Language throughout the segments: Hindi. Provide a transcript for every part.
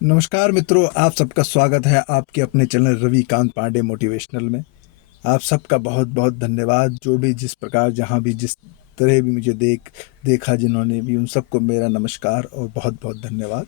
नमस्कार मित्रों, आप सबका स्वागत है आपके अपने चैनल रविकांत पांडे मोटिवेशनल में। आप सबका बहुत बहुत धन्यवाद। जो भी जिस प्रकार जहाँ भी जिस तरह भी मुझे देखा जिन्होंने भी, उन सबको मेरा नमस्कार और बहुत बहुत धन्यवाद।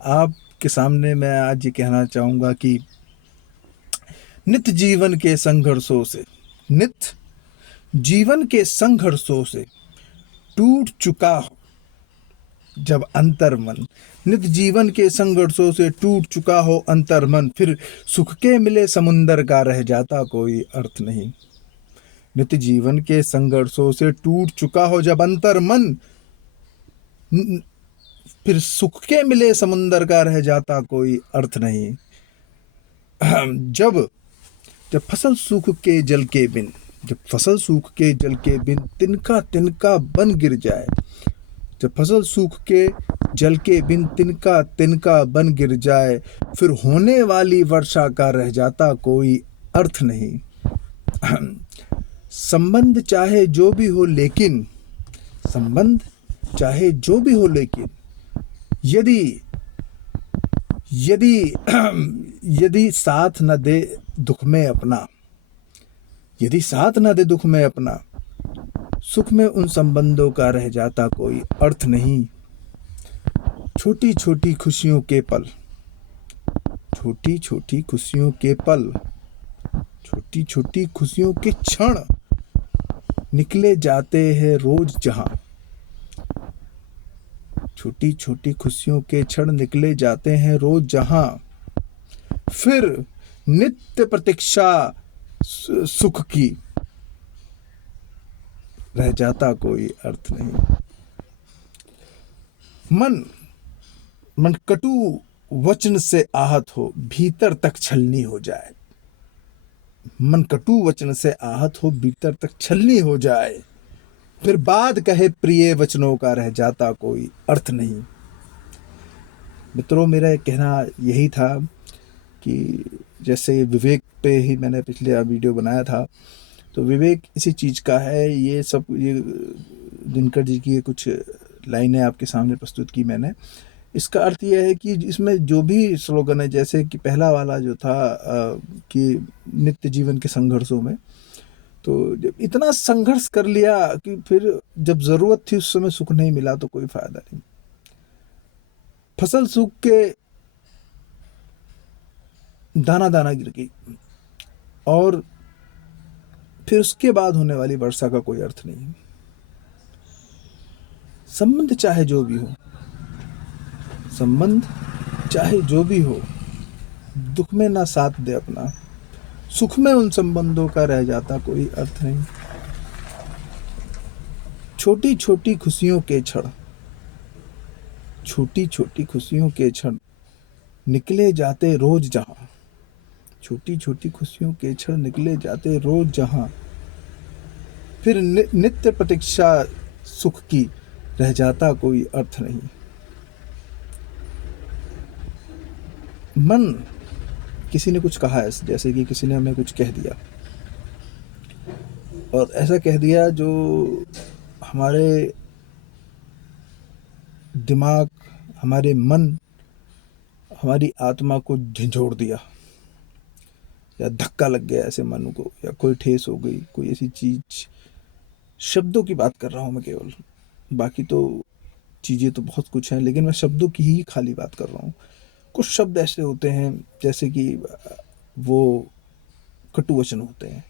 आपके सामने मैं आज ये कहना चाहूँगा कि नित्य जीवन के संघर्षों से नित्य जीवन के संघर्षों से टूट चुका हो जब अंतर्मन, नित्य जीवन के संघर्षों से टूट चुका हो अंतर्मन, फिर सुख के मिले समुंदर का रह जाता कोई अर्थ नहीं। नित्य जीवन के संघर्षों से टूट चुका हो जब अंतर्मन, फिर सुख के मिले समुंदर का रह जाता कोई अर्थ नहीं। जब जब फसल सूख के जल के बिन, जब फसल सूख के जल के बिन तिनका तिनका बन गिर जाए, जब फसल सूख के जल के बिन तिनका तिनका बन गिर जाए, फिर होने वाली वर्षा का रह जाता कोई अर्थ नहीं। संबंध चाहे जो भी हो लेकिन, संबंध चाहे जो भी हो लेकिन, यदि यदि यदि साथ न दे दुख में अपना, यदि साथ न दे दुख में अपना, सुख में उन संबंधों का रह जाता कोई अर्थ नहीं। छोटी छोटी खुशियों के पल, छोटी छोटी खुशियों के पल, छोटी छोटी खुशियों के क्षण निकले जाते हैं रोज जहां, छोटी छोटी खुशियों के क्षण निकले जाते हैं रोज जहां, फिर नित्य प्रतीक्षा सुख की रह जाता कोई अर्थ नहीं। मन कटु वचन से आहत हो भीतर तक छलनी हो जाए, मन कटु वचन से आहत हो भीतर तक छलनी हो जाए, फिर बाद कहे प्रिय वचनों का रह जाता कोई अर्थ नहीं। मित्रों, मेरा कहना यही था कि जैसे विवेक पे ही मैंने पिछले वीडियो बनाया था, तो विवेक इसी चीज़ का है। ये सब ये दिनकर जी की कुछ लाइनें आपके सामने प्रस्तुत की मैंने। इसका अर्थ यह है कि इसमें जो भी स्लोगन है, जैसे कि पहला वाला जो था कि नित्य जीवन के संघर्षों में, तो जब इतना संघर्ष कर लिया कि फिर जब ज़रूरत थी उस समय सुख नहीं मिला तो कोई फ़ायदा नहीं। फसल सूख के दाना दाना गिर गई और फिर उसके बाद होने वाली वर्षा का कोई अर्थ नहीं। संबंध चाहे जो भी हो, संबंध चाहे जो भी हो, दुख में ना साथ दे अपना, सुख में उन संबंधों का रह जाता कोई अर्थ नहीं। छोटी छोटी खुशियों के क्षण, छोटी छोटी खुशियों के क्षण निकले जाते रोज जहां, छोटी छोटी खुशियों के क्षण निकले जाते रोज जहां, फिर नित्य प्रतीक्षा सुख की रह जाता कोई अर्थ नहीं। मन, किसी ने कुछ कहा है, जैसे कि किसी ने हमें कुछ कह दिया और ऐसा कह दिया जो हमारे दिमाग, हमारे मन, हमारी आत्मा को झंझोड़ दिया या धक्का लग गया ऐसे मन को, या कोई ठेस हो गई, कोई ऐसी चीज। शब्दों की बात कर रहा हूँ मैं केवल, बाकी तो चीज़ें तो बहुत कुछ हैं, लेकिन मैं शब्दों की ही खाली बात कर रहा हूँ। कुछ शब्द ऐसे होते हैं जैसे कि वो कटु वचन होते हैं,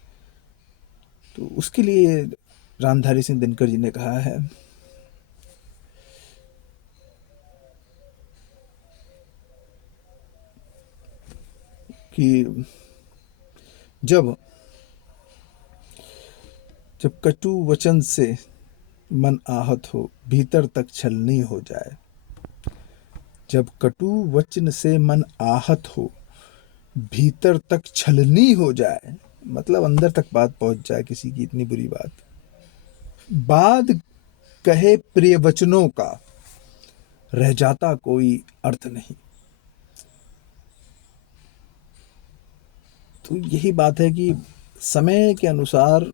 तो उसके लिए रामधारी सिंह दिनकर जी ने कहा है कि जब जब कटु वचन से मन आहत हो भीतर तक छलनी हो जाए, जब कटु वचन से मन आहत हो भीतर तक छलनी हो जाए, मतलब अंदर तक बात पहुंच जाए किसी की, इतनी बुरी बात, बाद कहे प्रिय वचनों का रह जाता कोई अर्थ नहीं। तो यही बात है कि समय के अनुसार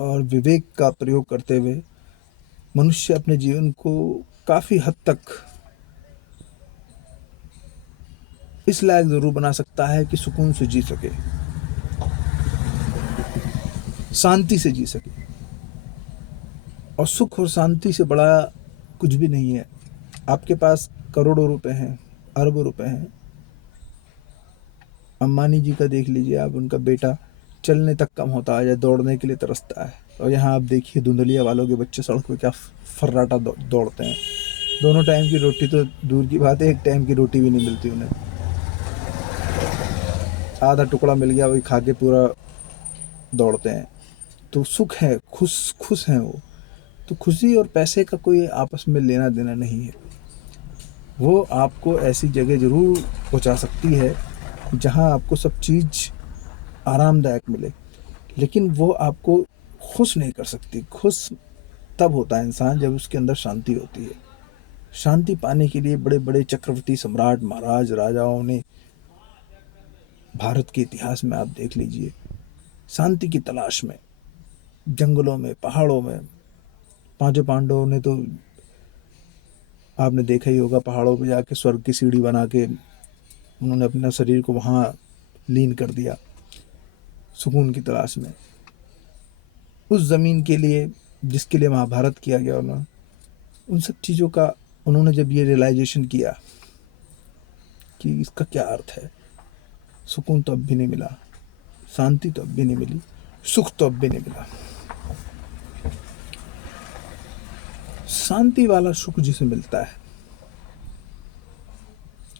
और विवेक का प्रयोग करते हुए मनुष्य अपने जीवन को काफ़ी हद तक इस लायक ज़रूर बना सकता है कि सुकून से जी सके, शांति से जी सके। और सुख और शांति से बड़ा कुछ भी नहीं है। आपके पास करोड़ों रुपए हैं, अरबों रुपए हैं। अंबानी जी का देख लीजिए आप, उनका बेटा चलने तक कम होता है या दौड़ने के लिए तरसता है। और यहाँ आप देखिए धुंधलिया वालों के बच्चे सड़क पे क्या फर्राटा दौड़ते हैं। दोनों टाइम की रोटी तो दूर की बात है, एक टाइम की रोटी भी नहीं मिलती उन्हें। आधा टुकड़ा मिल गया वही खा के पूरा दौड़ते हैं। तो सुख है, खुश हैं वो। तो खुशी और पैसे का कोई आपस में लेना देना नहीं है। वो आपको ऐसी जगह ज़रूर पहुंचा सकती है जहां आपको सब चीज़ आरामदायक मिले, लेकिन वो आपको खुश नहीं कर सकती। खुश तब होता है इंसान जब उसके अंदर शांति होती है। शांति पाने के लिए बड़े बड़े चक्रवर्ती, सम्राट, महाराज, राजाओं ने, भारत के इतिहास में आप देख लीजिए, शांति की तलाश में जंगलों में, पहाड़ों में, पांचों पांडवों ने तो आपने देखा ही होगा, पहाड़ों पे जाके स्वर्ग की सीढ़ी बना के उन्होंने अपना शरीर को वहाँ लीन कर दिया सुकून की तलाश में। उस ज़मीन के लिए जिसके लिए महाभारत किया गया, उन्होंने उन सब चीज़ों का, उन्होंने जब ये रियलाइजेशन किया कि इसका क्या अर्थ है, सुकून तो अब भी नहीं मिला, शांति तो अब भी नहीं मिली, सुख तो अब भी नहीं मिला। शांति वाला सुख जिसे मिलता है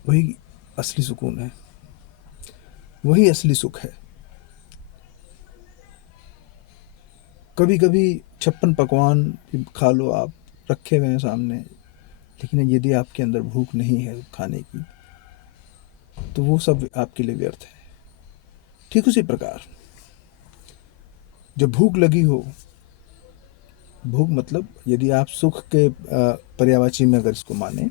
वही असली सुकून है, वही असली सुख है। कभी कभी 56 पकवान खा लो आप, रखे हुए हैं सामने, लेकिन यदि आपके अंदर भूख नहीं है खाने की तो वो सब आपके लिए व्यर्थ है। ठीक उसी प्रकार जब भूख लगी हो, भूख मतलब यदि आप सुख के पर्यायवाची में अगर इसको माने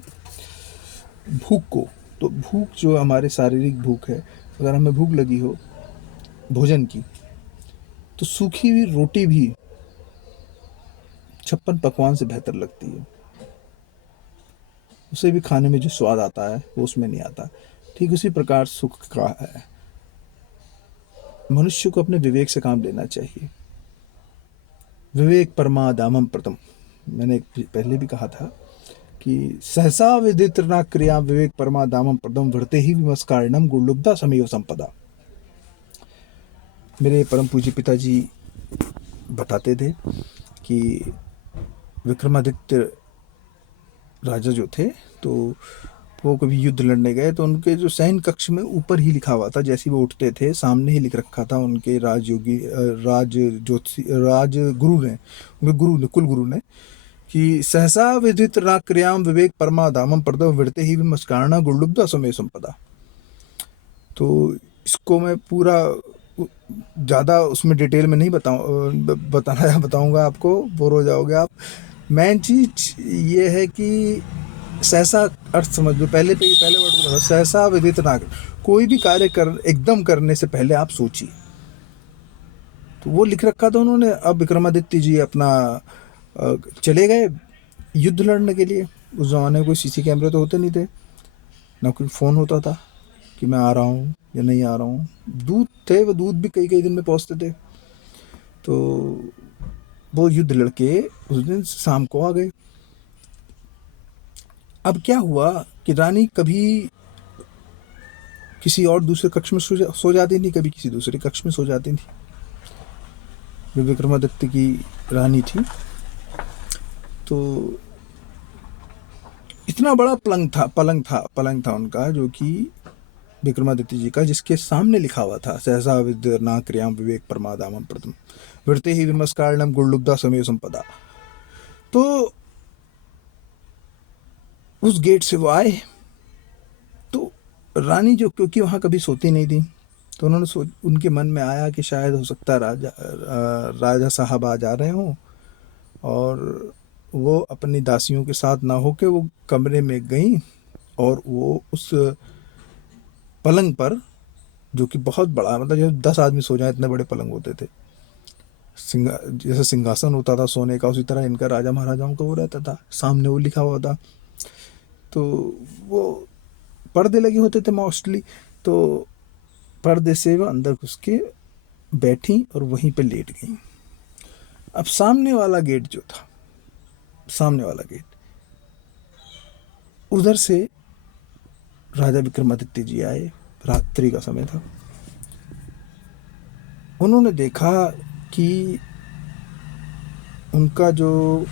भूख को, तो भूख जो हमारे शारीरिक भूख है, अगर हमें भूख लगी हो भोजन की, तो सूखी हुई रोटी भी 56 पकवान से बेहतर लगती है। उसे भी खाने में जो स्वाद आता है वो उसमें नहीं आता। ठीक उसी प्रकार सुख का है। मनुष्य को अपने विवेक से काम लेना चाहिए। विवेक परमादामम प्रथम, मैंने पहले भी कहा था कि सहसा विदित न क्रिया विवेक परमादामम प्रथम वृते ही विमस्कारिणम गुणलुब्धा समेव संपदा। मेरे परम पूज्य पिताजी बताते थे कि विक्रमादित्य राजा जो थे, तो वो कभी युद्ध लड़ने गए तो उनके जो सैन्य कक्ष में ऊपर ही लिखा हुआ था, जैसे वो उठते थे सामने ही लिख रखा था उनके राजयोगी, राज ज्योतिषी, राज गुरु ने, उनके गुरु ने, कुल गुरु ने, कि सहसा विदित क्रियाम विवेक परमादामम प्रदम विरते ही विमस्कारणा गुणलुब्धा समय संपदा। तो इसको मैं पूरा ज़्यादा उसमें डिटेल में नहीं बताऊंगा, आपको बोर हो जाओगे आप। मेन चीज ये है कि सहसा अर्थ समझ लो, पहले वर्ड को सहसा विदित ना, कोई भी कार्य एकदम करने से पहले आप सोचिए। तो वो लिख रखा था उन्होंने। अब विक्रमादित्य जी अपना चले गए युद्ध लड़ने के लिए। उस जमाने में कोई सीसी कैमरे तो होते नहीं थे, ना कोई फ़ोन होता था कि मैं आ रहा हूँ या नहीं आ रहा हूँ। दूत थे, वो दूत भी कई दिन में पहुँचते थे। तो वो युद्ध लड़के उस दिन शाम को आ गए। अब क्या हुआ कि रानी कभी किसी और दूसरे कक्ष में सो जाती थी, कभी किसी दूसरे कक्ष में सो जाती थी। जो विक्रमादित्य की रानी थी, तो इतना बड़ा पलंग था उनका, जो कि विक्रमादित्य जी का, जिसके सामने लिखा हुआ था सहसा विद्यना क्रियाम विवेक परमादामम प्रथम वृते ही विमस्कारणम गुणलुब्धा समय संपदा। तो उस गेट से वो आए, तो रानी जो, क्योंकि वहाँ कभी सोती नहीं थी, तो उन्होंने उनके मन में आया कि शायद हो सकता है राजा साहब आ जा रहे हों, और वो अपनी दासियों के साथ ना होके वो कमरे में गई और वो उस पलंग पर, जो कि बहुत बड़ा, मतलब जैसे 10 आदमी सो जाए इतने बड़े पलंग होते थे, जैसे सिंहासन होता था सोने का, उसी तरह इनका राजा महाराजाओं का वो रहता था, सामने वो लिखा हुआ था। तो वो पर्दे लगे होते थे मोस्टली, तो पर्दे से वो अंदर घुस के बैठी और वहीं पे लेट गई। अब सामने वाला गेट जो था, सामने वाला गेट, उधर से राजा विक्रमादित्य जी आए, रात्रि का समय था। उन्होंने देखा कि उनका जो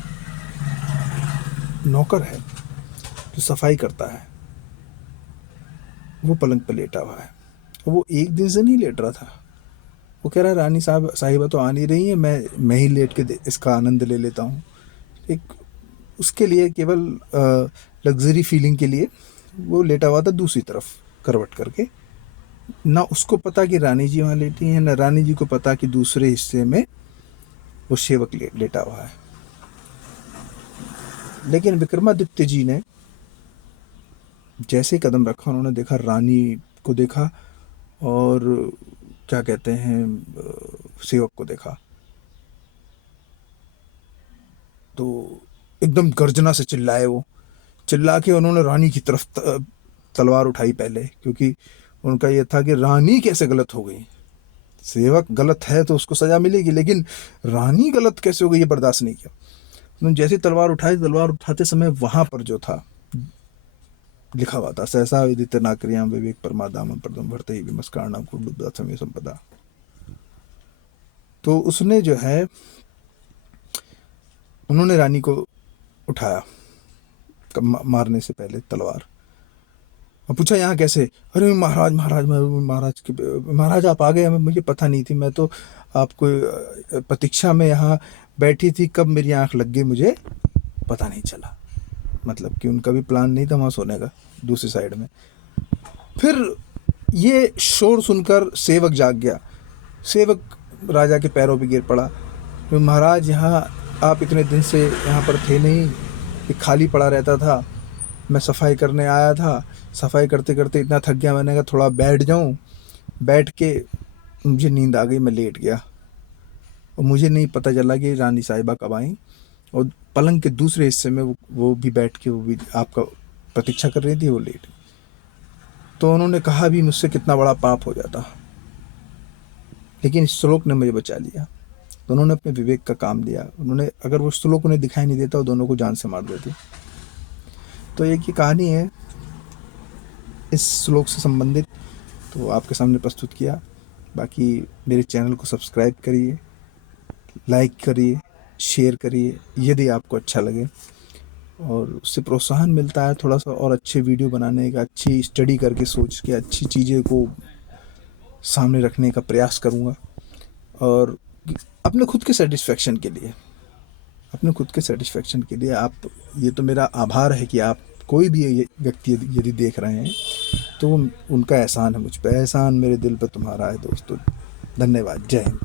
नौकर है, जो सफाई करता है, वो पलंग पर लेटा हुआ है। वो एक दिन से नहीं लेट रहा था। वो कह रहा है रानी साहिबा तो आ नहीं रही है, मैं ही लेट के इसका आनंद ले लेता हूँ। एक उसके लिए केवल लग्जरी फीलिंग के लिए वो लेटा हुआ था दूसरी तरफ करवट करके। ना उसको पता कि रानी जी वहाँ लेटी हैं, ना रानी जी को पता कि दूसरे हिस्से में वो सेवक लेटा हुआ है। लेकिन विक्रमादित्य जी ने जैसे कदम रखा, उन्होंने देखा, रानी को देखा और क्या कहते हैं, सेवक को देखा, तो एकदम गर्जना से चिल्लाए। वो चिल्ला के उन्होंने रानी की तरफ तलवार उठाई पहले, क्योंकि उनका ये था कि रानी कैसे गलत हो गई। सेवक गलत है तो उसको सजा मिलेगी, लेकिन रानी गलत कैसे हो गई ये बर्दाश्त नहीं किया। उन्होंने जैसे तलवार उठाई, तलवार उठाते समय वहां पर जो था लिखा हुआ था, सहसा विदित नाक्रियां विवेक परमादाम प्रदम भरते ही विमस्कारणाम कुंडुब्धा समय संपदा। तो उसने जो है, उन्होंने रानी को उठाया मारने से पहले तलवार, और पूछा यहाँ कैसे। अरे महाराज महाराज महाराज आप आ गए, मुझे पता नहीं थी, मैं तो आपको प्रतीक्षा में यहाँ बैठी थी, कब मेरी आंख लग गई मुझे पता नहीं चला। मतलब कि उनका भी प्लान नहीं था वहाँ सोने का, दूसरी साइड में। फिर ये शोर सुनकर सेवक जाग गया। सेवक राजा के पैरों पे गिर पड़ा। महाराज यहाँ आप इतने दिन से यहाँ पर थे नहीं, ये खाली पड़ा रहता था, मैं सफाई करने आया था, सफाई करते करते इतना थक गया, मैंने कहा थोड़ा बैठ जाऊँ। बैठ के मुझे नींद आ गई, मैं लेट गया और मुझे नहीं पता चला कि रानी साहिबा कब आई। और पलंग के दूसरे हिस्से में वो भी बैठ के वो भी आपका प्रतीक्षा कर रही थी, वो लेट। तो उन्होंने कहा भी मुझसे कितना बड़ा पाप हो जाता, लेकिन इस श्लोक ने मुझे बचा लिया। तो उन्होंने अपने विवेक का काम लिया। उन्होंने, अगर वो श्लोक उन्हें दिखाई नहीं देता, वो दोनों को जान से मार देती। तो एक ये कहानी है इस श्लोक से संबंधित, तो आपके सामने प्रस्तुत किया। बाकी मेरे चैनल को सब्सक्राइब करिए, लाइक करिए, शेयर करिए यदि आपको अच्छा लगे, और उससे प्रोत्साहन मिलता है थोड़ा सा और अच्छे वीडियो बनाने का। अच्छी स्टडी करके सोच के अच्छी चीज़ें को सामने रखने का प्रयास करूँगा, और अपने खुद के सेटिस्फेक्शन के लिए, अपने खुद के सेटिस्फेक्शन के लिए आप, ये तो मेरा आभार है कि आप कोई भी व्यक्ति यदि देख रहे हैं तो उनका एहसान है मुझ पर। एहसान मेरे दिल पर तुम्हारा है दोस्तों। धन्यवाद। जय हिंद।